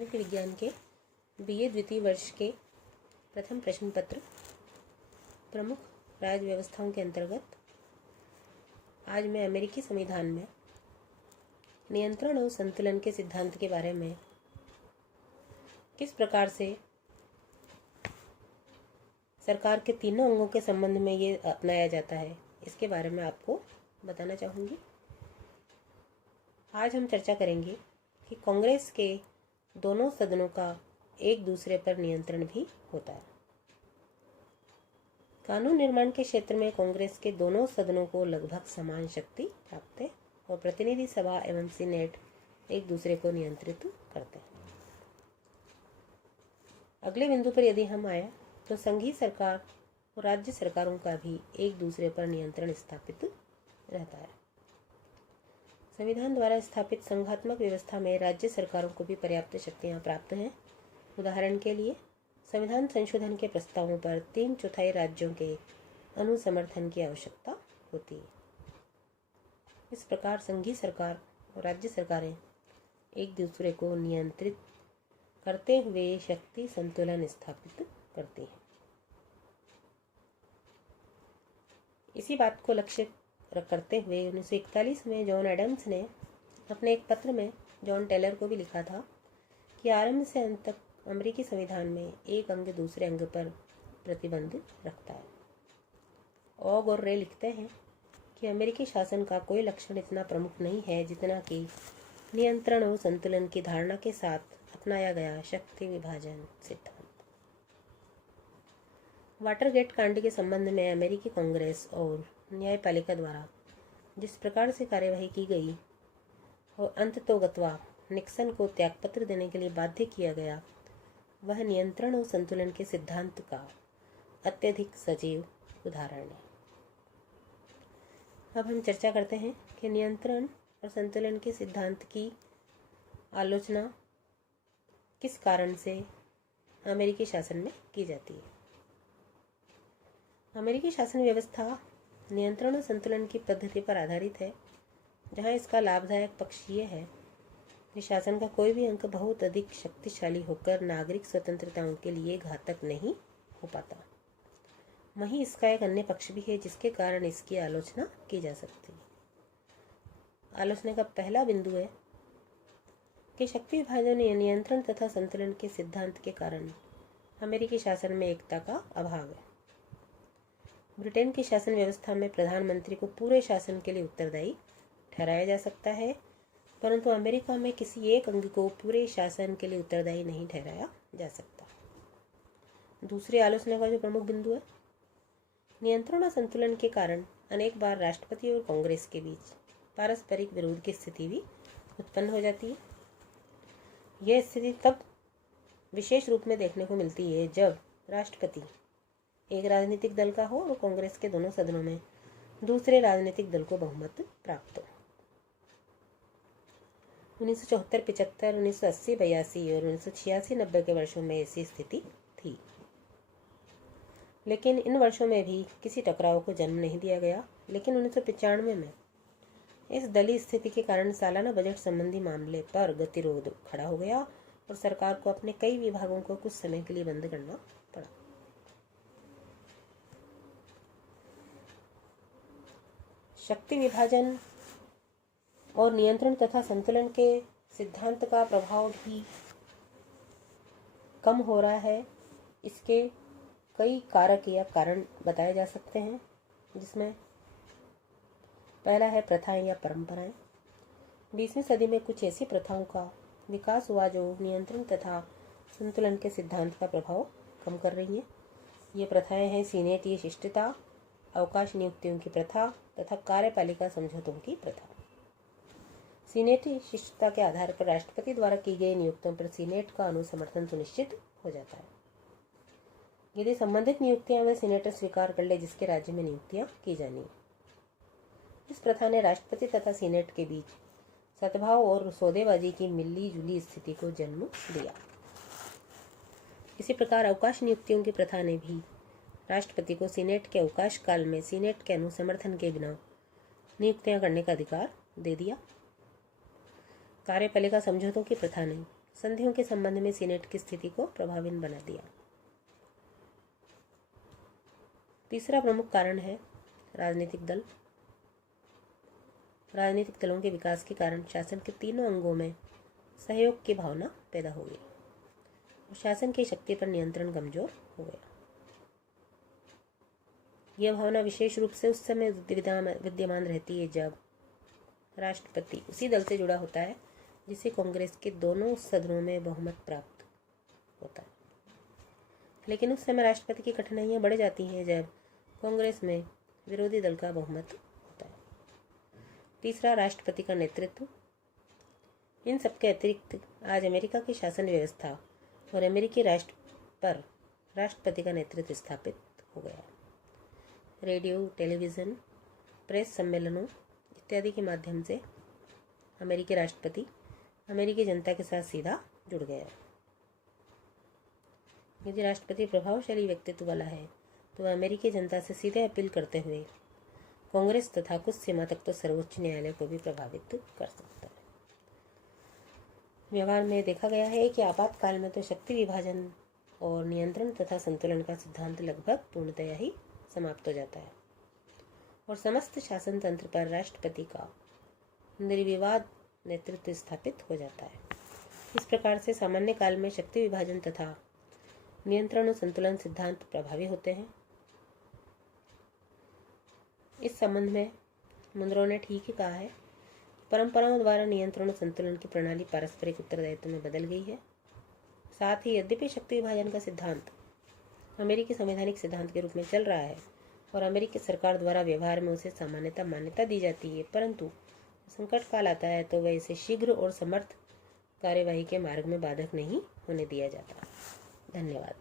राजनीति विज्ञान के बीए द्वितीय वर्ष के प्रथम प्रश्न पत्र प्रमुख राज्य व्यवस्थाओं के अंतर्गत आज मैं अमेरिकी संविधान में नियंत्रण और संतुलन के सिद्धांत के बारे में किस प्रकार से सरकार के तीनों अंगों के संबंध में ये अपनाया जाता है इसके बारे में आपको बताना चाहूँगी। आज हम चर्चा करेंगे कि कांग्रेस के दोनों सदनों का एक दूसरे पर नियंत्रण भी होता है। कानून निर्माण के क्षेत्र में कांग्रेस के दोनों सदनों को लगभग समान शक्ति प्राप्त है और प्रतिनिधि सभा एवं सीनेट एक दूसरे को नियंत्रित करते हैं। अगले बिंदु पर यदि हम आए तो संघीय सरकार और राज्य सरकारों का भी एक दूसरे पर नियंत्रण स्थापित रहता है। संविधान द्वारा स्थापित संघात्मक व्यवस्था में राज्य सरकारों को भी पर्याप्त शक्तियां प्राप्त हैं। उदाहरण के लिए संविधान संशोधन के प्रस्तावों पर 3/4 राज्यों के अनुसमर्थन की आवश्यकता होती है। इस प्रकार संघीय सरकार और राज्य सरकारें एक दूसरे को नियंत्रित करते हुए शक्ति संतुलन स्थापित करती हैं। इसी बात को लक्ष्य करते हुए 1941 में जॉन एडम्स ने अपने एक पत्र में जॉन टेलर को भी लिखा था कि आरंभ से अंत तक अमेरिकी संविधान में एक अंग दूसरे अंग पर प्रतिबंध रखता है। ऑग और रे लिखते हैं कि अमेरिकी शासन का कोई लक्षण इतना प्रमुख नहीं है जितना कि नियंत्रण और संतुलन की धारणा के साथ अपनाया गया शक्ति विभाजन सिद्धांत। वाटरगेट कांड के संबंध में अमेरिकी कांग्रेस और न्यायपालिका द्वारा जिस प्रकार से कार्यवाही की गई और अंततोगत्वा निक्सन को त्यागपत्र देने के लिए बाध्य किया गया, वह नियंत्रण और संतुलन के सिद्धांत का अत्यधिक सजीव उदाहरण है। अब हम चर्चा करते हैं कि नियंत्रण और संतुलन के सिद्धांत की आलोचना किस कारण से अमेरिकी शासन में की जाती है। अमेरिकी शासन व्यवस्था नियंत्रण और संतुलन की पद्धति पर आधारित है, जहां इसका लाभदायक पक्ष ये है कि शासन का कोई भी अंग बहुत अधिक शक्तिशाली होकर नागरिक स्वतंत्रताओं के लिए घातक नहीं हो पाता। वहीं इसका एक अन्य पक्ष भी है जिसके कारण इसकी आलोचना की जा सकती है। आलोचना का पहला बिंदु है कि शक्ति विभाजन या नियंत्रण तथा संतुलन के सिद्धांत के कारण अमेरिकी शासन में एकता का अभाव है। ब्रिटेन की शासन व्यवस्था में प्रधानमंत्री को पूरे शासन के लिए उत्तरदायी ठहराया जा सकता है, परंतु अमेरिका में किसी एक अंग को पूरे शासन के लिए उत्तरदायी नहीं ठहराया जा सकता। दूसरी आलोचना का जो प्रमुख बिंदु है, नियंत्रण और संतुलन के कारण अनेक बार राष्ट्रपति और कांग्रेस के बीच पारस्परिक विरोध की स्थिति भी उत्पन्न हो जाती है। यह स्थिति तब विशेष रूप में देखने को मिलती है जब राष्ट्रपति एक राजनीतिक दल का हो और कांग्रेस के दोनों सदनों में दूसरे राजनीतिक दल को बहुमत प्राप्त हो। 1974, 75, 1980, 82 और 1986-90 के वर्षों में ऐसी स्थिति थी, लेकिन इन वर्षों में भी किसी टकराव को जन्म नहीं दिया गया। लेकिन 1995 में इस दलीय स्थिति के कारण सालाना बजट संबंधी मामले पर गतिरोध खड़ा हो गया और सरकार को अपने कई विभागों को कुछ समय के लिए बंद करना पड़ा। शक्ति विभाजन और नियंत्रण तथा संतुलन के सिद्धांत का प्रभाव भी कम हो रहा है। इसके कई कारक या कारण बताए जा सकते हैं, जिसमें पहला है प्रथाएं या परंपराएं। 20वीं सदी में कुछ ऐसी प्रथाओं का विकास हुआ जो नियंत्रण तथा संतुलन के सिद्धांत का प्रभाव कम कर रही हैं। ये प्रथाएं हैं सीनेटीय शिष्टता, अवकाश नियुक्तियों की प्रथा तथा कार्यपालिका समझौतों की प्रथा। सीनेटी शिष्टता के आधार पर राष्ट्रपति द्वारा की गई नियुक्तियों पर सीनेट का अनुसमर्थन सुनिश्चित हो जाता है। यदि संबंधित नियुक्तियां वह सीनेटर स्वीकार कर ले जिसके राज्य में नियुक्तियां की जानी। इस प्रथा ने राष्ट्रपति तथा सीनेट के बीच सद्भाव और सौदेबाजी की मिली जुली स्थिति को जन्म दिया। इसी प्रकार अवकाश नियुक्तियों की प्रथा ने भी राष्ट्रपति को सीनेट के अवकाश काल में सीनेट के अनुसमर्थन के बिना नियुक्तियां करने का अधिकार दे दिया। कार्यपालिका समझौतों की प्रथा ने संधियों के संबंध में सीनेट की स्थिति को प्रभावी बना दिया। तीसरा प्रमुख कारण है राजनीतिक दल। राजनीतिक दलों के विकास के कारण शासन के तीनों अंगों में सहयोग की भावना पैदा हो गई और शासन की शक्ति पर नियंत्रण कमजोर हो गया। यह भावना विशेष रूप से उस समय विद्यमान रहती है जब राष्ट्रपति उसी दल से जुड़ा होता है जिसे कांग्रेस के दोनों सदनों में बहुमत प्राप्त होता है। लेकिन उस समय राष्ट्रपति की कठिनाइयां बढ़ जाती हैं जब कांग्रेस में विरोधी दल का बहुमत होता है। तीसरा, राष्ट्रपति का नेतृत्व। इन सबके अतिरिक्त आज अमेरिका की शासन व्यवस्था और अमेरिकी राष्ट्र पर राष्ट्रपति का नेतृत्व स्थापित हो गया। रेडियो, टेलीविज़न, प्रेस सम्मेलनों इत्यादि के माध्यम से अमेरिकी राष्ट्रपति अमेरिकी जनता के साथ सीधा जुड़ गया। यदि राष्ट्रपति प्रभावशाली व्यक्तित्व वाला है तो वह अमेरिकी जनता से सीधे अपील करते हुए कांग्रेस तथा कुछ सीमा तक तो सर्वोच्च न्यायालय को भी प्रभावित कर सकता है। व्यवहार में देखा गया है कि आपातकाल में तो शक्ति विभाजन और नियंत्रण तथा संतुलन का सिद्धांत लगभग पूर्णतया ही समाप्त हो जाता है और समस्त शासन तंत्र पर राष्ट्रपति का निर्विवाद नेतृत्व स्थापित हो जाता है। इस प्रकार से सामान्य काल में शक्ति विभाजन तथा नियंत्रण और संतुलन सिद्धांत प्रभावी होते हैं। इस संबंध में मुनरो ने ठीक ही कहा है, परंपराओं द्वारा नियंत्रण और संतुलन की प्रणाली पारस्परिक उत्तरदायित्व में बदल गई है। साथ ही यद्यपि शक्ति विभाजन का सिद्धांत अमेरिकी संवैधानिक सिद्धांत के रूप में चल रहा है और अमेरिकी सरकार द्वारा व्यवहार में उसे सामान्यतः मान्यता दी जाती है, परंतु संकट काल आता है तो वह इसे शीघ्र और समर्थ कार्यवाही के मार्ग में बाधक नहीं होने दिया जाता। धन्यवाद।